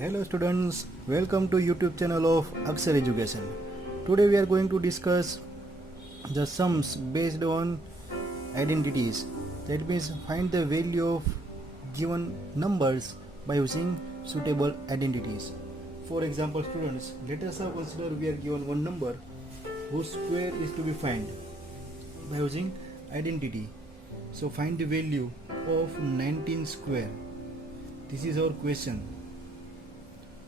Hello students, welcome to YouTube channel of Aksar Education. Today we are going to discuss the sums based on identities. That means find the value of given numbers by using suitable identities. For example students, let us now consider we are given one number whose square is to be found by using identity. So find the value of 19 square. This is our question.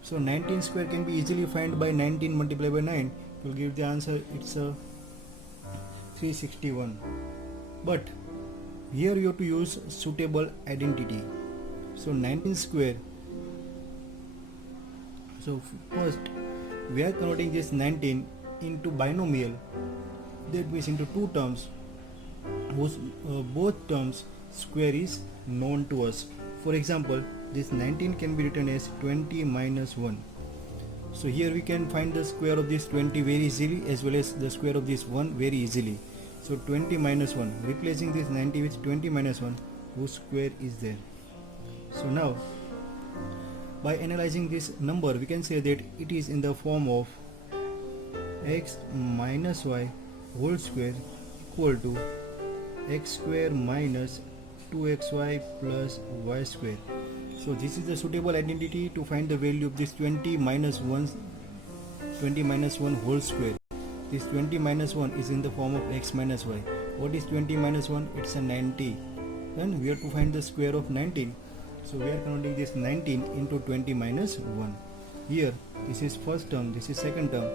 So 19 square can be easily found by 19 multiplied by 9. Will give the answer, it's a 361. But here you have to use suitable identity. So 19 square. So first we are converting this 19 into binomial. That means into two terms whose both terms square is known to us. For example, this 19 can be written as 20 minus 1. So here we can find the square of this 20 very easily, as well as the square of this 1 very easily. So 20 minus 1, replacing this 90 with 20 minus 1, whose square is there. So now by analyzing this number, we can say that it is in the form of x minus y whole square equal to x square minus 2xy plus y square. So this is the suitable identity to find the value of this 20 minus 1 whole square. This 20 minus 1 is in the form of x minus y. What is 20 minus 1? It's a 90. Then we have to find the square of 19. So we are converting this 19 into 20 minus 1. Here this is first term, this is second term.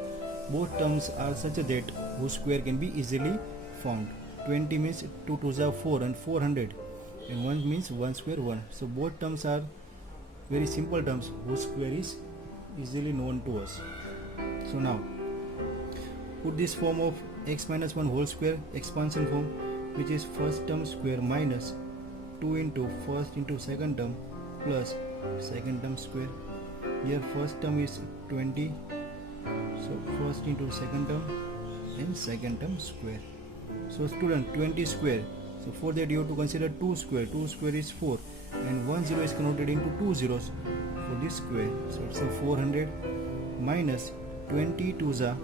Both terms are such that whose square can be easily found. 20 means 2 2s are 4 and 400, and 1 means 1 square 1. So both terms are very simple terms whose square is easily known to us. So now put this form of x minus 1 whole square expansion form, which is first term square minus 2 into first into second term plus second term square. Here first term is 20, so first into second term and second term square. So student, 20 square, so for that you have to consider 2 square. 2 square is 4 and 1 0 is converted into 2 zeros for this square. So it's a 400 minus 20 2s are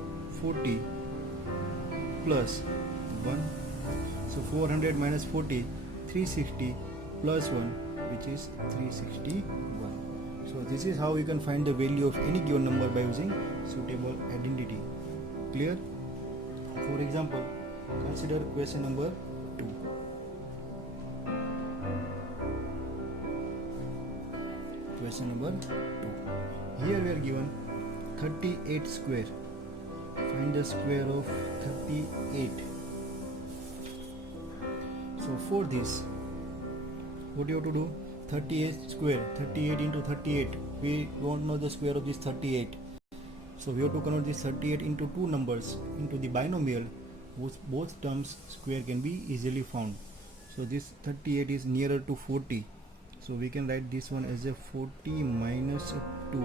40 plus 1. So 400 minus 40, 360 plus 1, which is 361. So this is how you can find the value of any given number by using suitable identity. Clear? For example, consider question number 2. Question number 2. Here we are given 38 square. Find the square of 38. So for this, what you have to do? 38 square, 38 into 38. We don't know the square of this 38. So we have to convert this 38 into two numbers into the binomial whose both terms square can be easily found. So this 38 is nearer to 40. So we can write this one as a 40 minus 2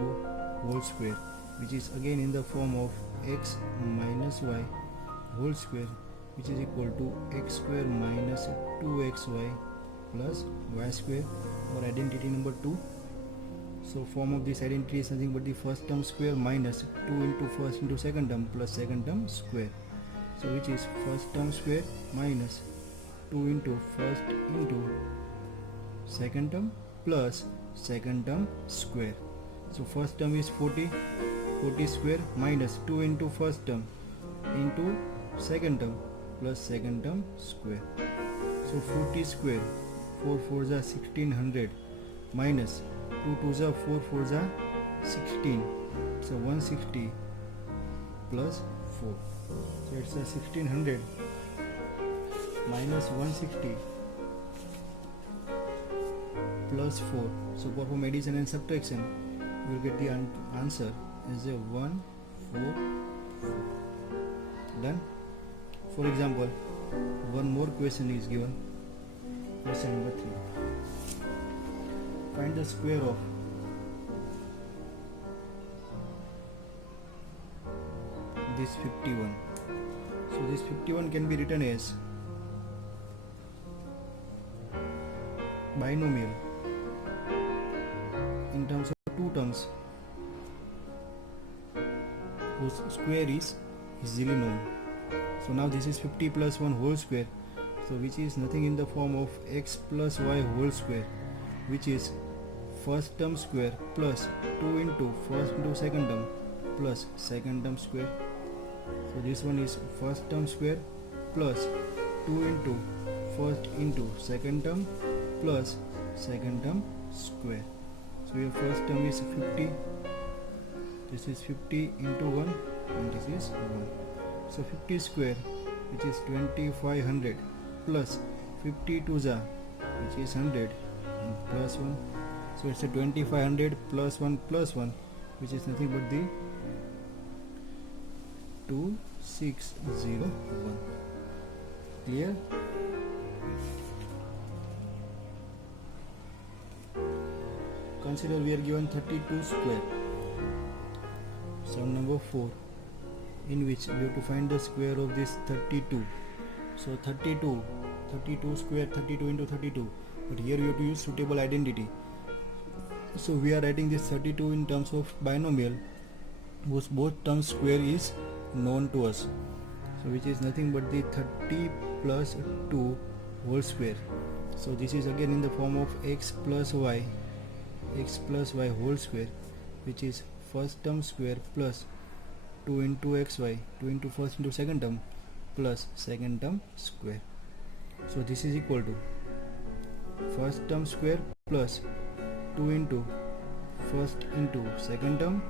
whole square, which is again in the form of x minus y whole square, which is equal to x square minus 2xy plus y square, or identity number 2. So form of this identity is nothing but the first term square minus 2 into first into second term plus second term square. So which is first term square minus 2 into first into second term plus second term square. So first term is 40 square minus 2 into first term into second term plus second term square. So 40 square, 4 4s are 1600 minus 2 2s are 4 4s are 16. So 160 plus 4. So it's a 1600 minus 160 plus 4. So perform addition and subtraction. You will get the answer as a 1 4 4. Done. For example, one more question is given. Question number 3. Find the square of this 51. So this 51 can be written as binomial in terms of two terms, whose square is easily known. So now this is 50 plus 1 whole square, so which is nothing in the form of x plus y whole square, which is first term square plus 2 into first into second term plus second term square. So this one is first term square plus 2 into first into second term plus second term square. So your first term is 50, this is 50 into 1 and this is 1. So 50 square, which is 2500 plus 50 to the, which is 100 and plus 1. So it's a 2500 plus 1 plus 1, which is nothing but the 2601. Clear? Consider we are given 32 square, sum number 4, in which we have to find the square of this 32. So 32 square, 32 into 32, but here we have to use suitable identity. So we are writing this 32 in terms of binomial whose both terms square is known to us, so which is nothing but the 30 plus 2 whole square. So this is again in the form of x plus y whole square, which is first term square plus 2 into xy, 2 into first into second term plus second term square. So this is equal to first term square plus 2 into first into second term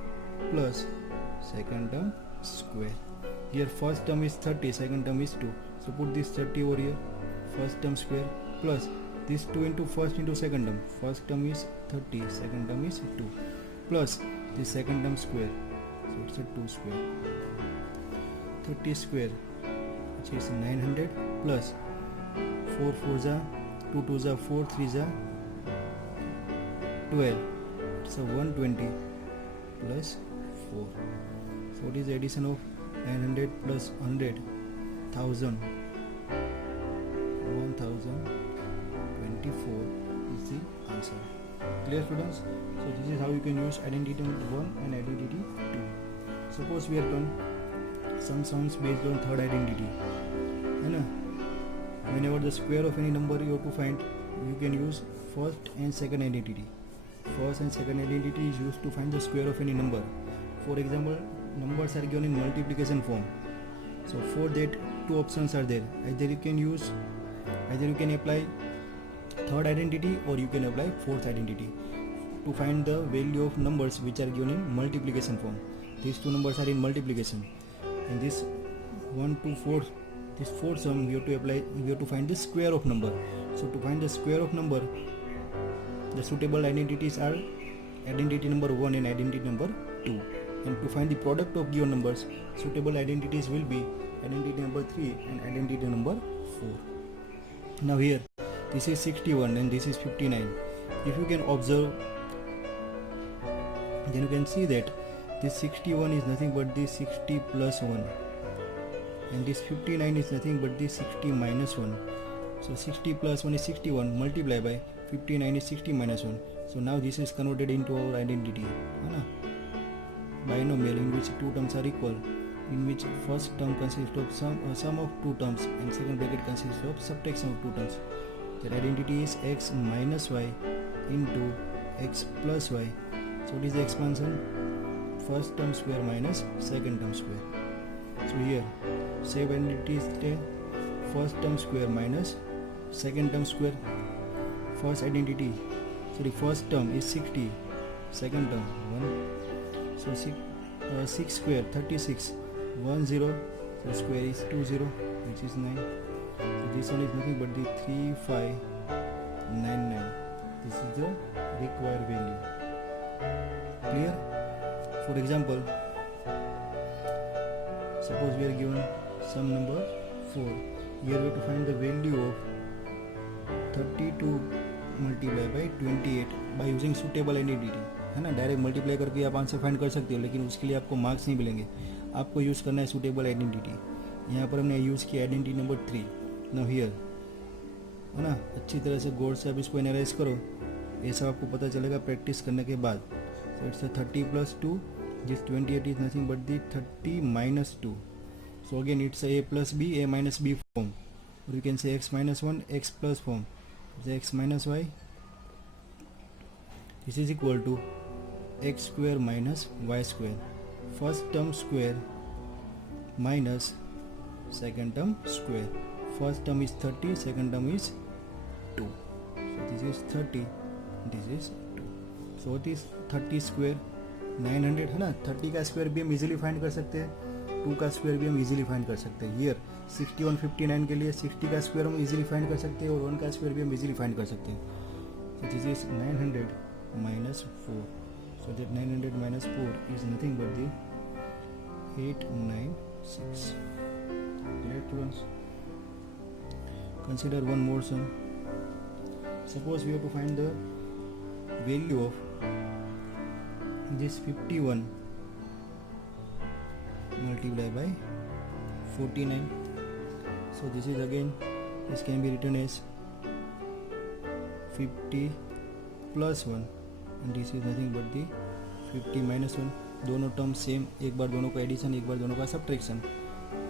plus second term square. Here first term is 30, second term is 2, so put this 30 over here, first term square plus this 2 into first into second term, first term is 30, second term is 2, plus this second term square, so it's a 2 square. 30 square, which is 900 plus 4 4s are 2 2s are 4 3s are 12, so 120 plus 4. So what is the addition of 900 plus 100? 1000, 1024 is the answer. Clear, students? So this is how you can use identity 1 and identity 2. Suppose we are done some sums based on third identity, whenever the square of any number you have to find, you can use first and second identity. First and second identity is used to find the square of any number. For example, numbers are given in multiplication form, so for that two options are there. Either you can apply third identity or you can apply fourth identity to find the value of numbers which are given in multiplication form. These two numbers are in multiplication, and this 1 to 4, this 4 sum we have to find the square of number. So to find the square of number, the suitable identities are identity number 1 and identity number 2, and to find the product of given numbers, suitable identities will be identity number 3 and identity number 4. Now here this is 61 and this is 59. If you can observe, then you can see that this 61 is nothing but the 60 plus 1, and this 59 is nothing but the 60 minus 1. So 60 plus 1 is 61 multiplied by 59 is 60 minus 1. So now this is converted into our identity, binomial in which two terms are equal, in which first term consists of sum of two terms and second bracket consists of subtraction of two terms. The identity is x minus y into x plus y. So what is the expansion? First term square minus second term square. So here same identity is first term square minus second term square. First term is 60, second term 1. So 6 square 36, 1 0, so square is 20, which is 9. So this one is nothing but the 3599. This is the required value. Clear? For example, suppose we are given sum number 4. Here we have to find the value of 32 multiplied by 28 by using suitable identity, है ना. Direct multiply करके आप answer find कर सकते हो, लेकिन उसके लिए आपको मार्क्स नहीं मिलेंगे. आपको यूज़ करना है सुटेबल आइडेंटिटी. यहाँ पर हमने यूज़ किया आइडेंटिटी नंबर 3. नाउ हियर, है ना, अच्छी तरह से गौर से आप इसको एनालाइज करो. ये सब आपको पता चलेगा प्रैक्टिस करने के बाद. So it's 30 plus 2 This 28 is nothing but the 30 minus 2. So again it's a plus b, a minus b form, or you can say x minus 1, x plus form. The x minus y, this is equal to x square minus y square. First term square minus second term square. First term is 30, second term is 2. So this is 30, this is 2. So what is 30 square? 900 है ना. 30 का square भी हम easily find कर सकते हैं, 2 का square भी हम इजीली फाइंड कर सकते हैं. हियर 61 59 के लिए 60 का स्क्वायर हम इजीली फाइंड कर सकते हैं और 1 का स्क्वायर भी हम इजीली फाइंड कर सकते हैं. So this is 900 minus 4. So that 900 minus 4 is nothing but the 896. Clear students? Consider one more sum. Suppose we have to find the value of this 51 multiplied by 49. So this is again, this can be written as 50 plus 1 and this is nothing but the 50 minus 1. दोनों term same, एक बार दोनों का addition, एक बार दोनों का subtraction.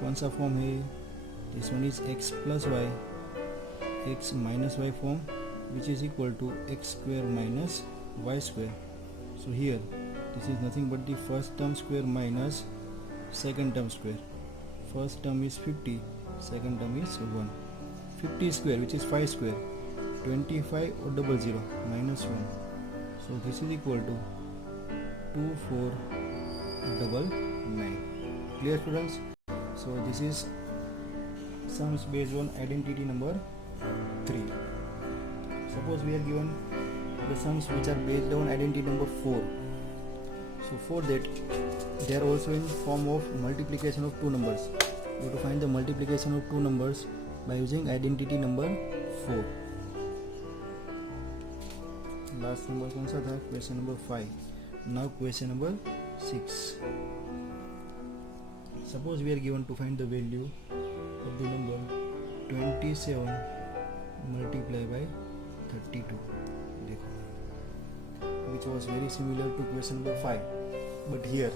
कौन सा form है? This one is x plus y, x minus y form, which is equal to x square minus y square. So here this is nothing but the first term square minus second term square. First term is 50, second term is 1. 50 square, which is 5 square, 25 or 00 minus 1. So this is equal to 2499. Clear students? So this is sums based on identity number 3. Suppose we are given the sums which are based on identity number 4. So for that, they are also in form of multiplication of two numbers. You have to find the multiplication of two numbers by using identity number 4. Last number कौन सा था? Question number 5. Now question number 6. Suppose we are given to find the value of the number 27 multiplied by 32. देखो, which was very similar to question number 5. But here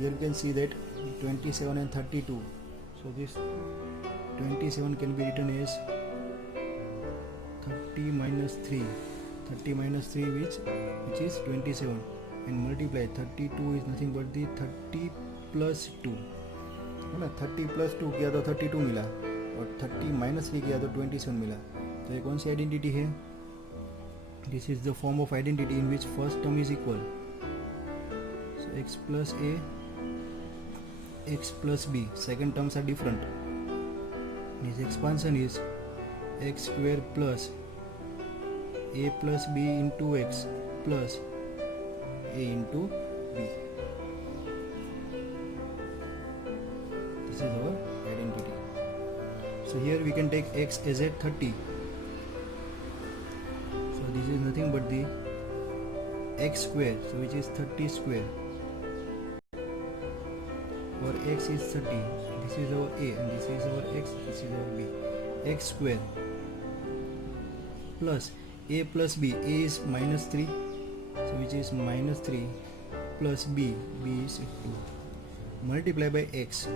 you can see that 27 and 32. So this 27 can be written as 30 minus 3. 30 minus 3 which is 27, and multiply 32 is nothing but the 30 plus 2 है ना. 30 plus 2 किया तो 32 मिला और 30 minus 3 किया तो 27 मिला. तो ये कौन सी आइडेंटिटी है? This is the form of identity in which first term is equal. So x plus a, x plus b. Second terms are different. This expansion is x square plus a plus b into x plus a into b. This is our identity. So here we can take x as at 30. So this is nothing but the x square, so which is 30 square, or x is 30. This is our a and this is our x, this is our b. X square plus a plus b. A is minus 3, so which is minus 3 plus b. B is 2. Multiply by x.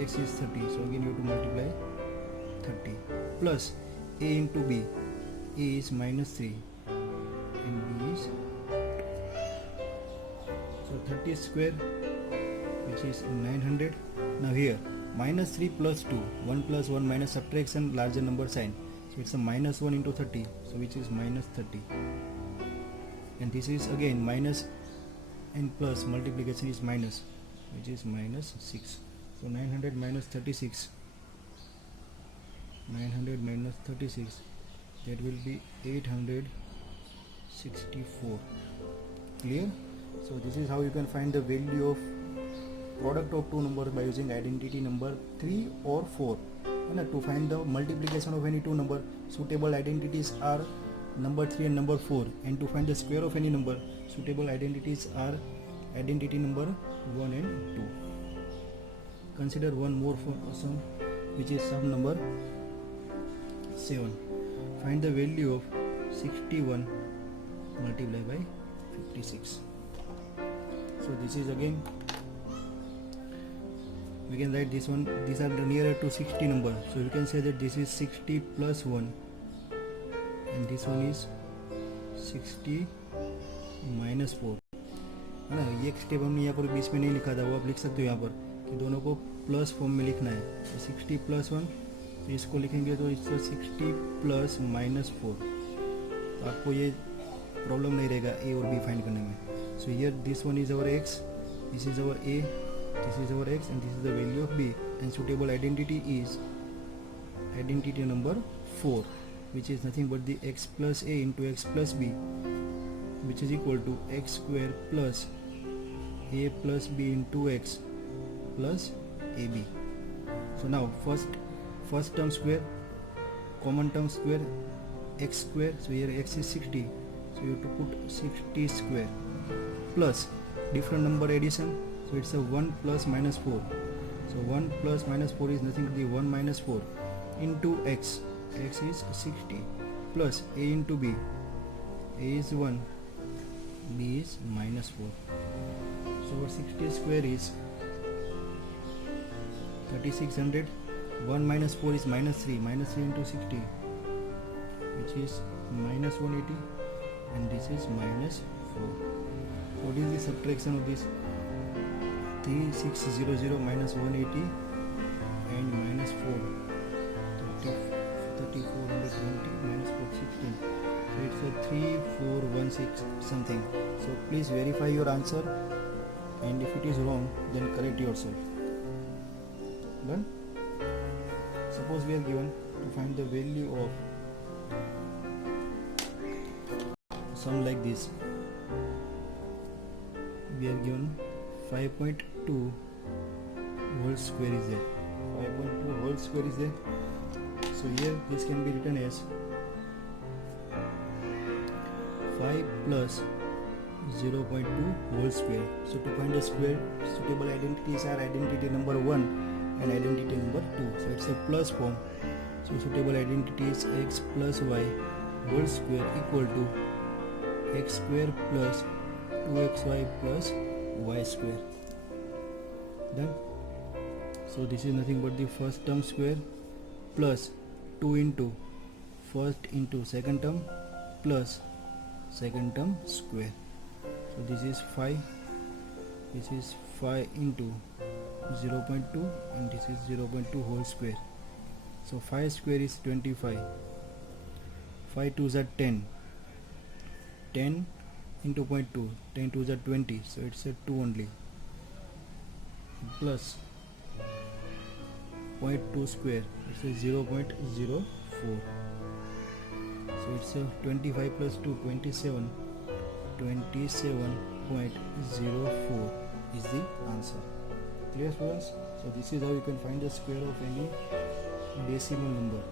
X is 30, so again you have to multiply 30 plus a into b. A is minus 3 and b is 2. So 30 square, which is 900. Now here minus 3 plus 2, 1 plus 1 minus subtraction, larger number sign. So it's a minus 1 into 30, so which is minus 30. And this is again minus and plus, multiplication is minus, which is minus 6. So 900 minus 36. 900 minus 36, that will be 864. Clear? So this is how you can find the value of product of two numbers by using identity number 3 or 4. And to find the multiplication of any two number, suitable identities are number 3 and number 4, and to find the square of any number, suitable identities are identity number 1 and 2. Consider one more sum, which is sum number 7. Find the value of 61 multiplied by 56. So this is again, we can write this one, these are the nearer to 60 number, so you can say that this is 60 plus 1 and this one is 60 minus 4, है ना. ये एक step हमने यहाँ पर बीच में नहीं लिखा था, वो आप लिख सकते हो यहाँ पर कि दोनों को प्लस फॉर्म में लिखना है. तो 60 प्लस 1, तो इसको लिखेंगे तो इससे 60 प्लस माइनस 4. तो आपको ये प्रॉब्लम नहीं रहेगा ए और बी फाइंड करने में. सो here this one is our x, this is our A, this is our x and this is the value of b, and suitable identity is identity number 4, which is nothing but the x plus a into x plus b, which is equal to x square plus a plus b into x plus ab. So now first term square, common term square, x square, so here x is 60, so you have to put 60 square plus different number addition. So it's a 1 plus minus 4. So 1 plus minus 4 is nothing but the 1 minus 4 into x. X is 60 plus a into b. A is 1, b is minus 4. So our 60 square is 3600. 1 minus 4 is minus 3. Minus 3 into 60, which is minus 180, and this is minus 4. What is the subtraction of this? 3600 minus 180 and minus 4, 3420 minus 416. So it's a 3416 something. So please verify your answer, and if it is wrong then correct yourself. Done? Suppose we are given to find the value of sum like this. We are given 5.2 whole square is there. 5.2 whole square is there. So here this can be written as 5 plus 0.2 whole square. So to find the square, suitable identities are identity number 1 and identity number 2. So it's a plus form. So suitable identity is x plus y whole square equal to x square plus 2xy plus y square. Done. So this is nothing but the first term square plus 2 into first into second term plus second term square. So this is 5, this is 5 into 0.2 and this is 0.2 whole square. So 5 square is 25, 5 2s are 10, 10 into 0.2, 10 2s are 20, so it's a 2 only, plus 0.2 square, it's a 0.04. So it's a 25 plus 2, 27, 27.04 is the answer. Clear students? So this is how you can find the square of any decimal number.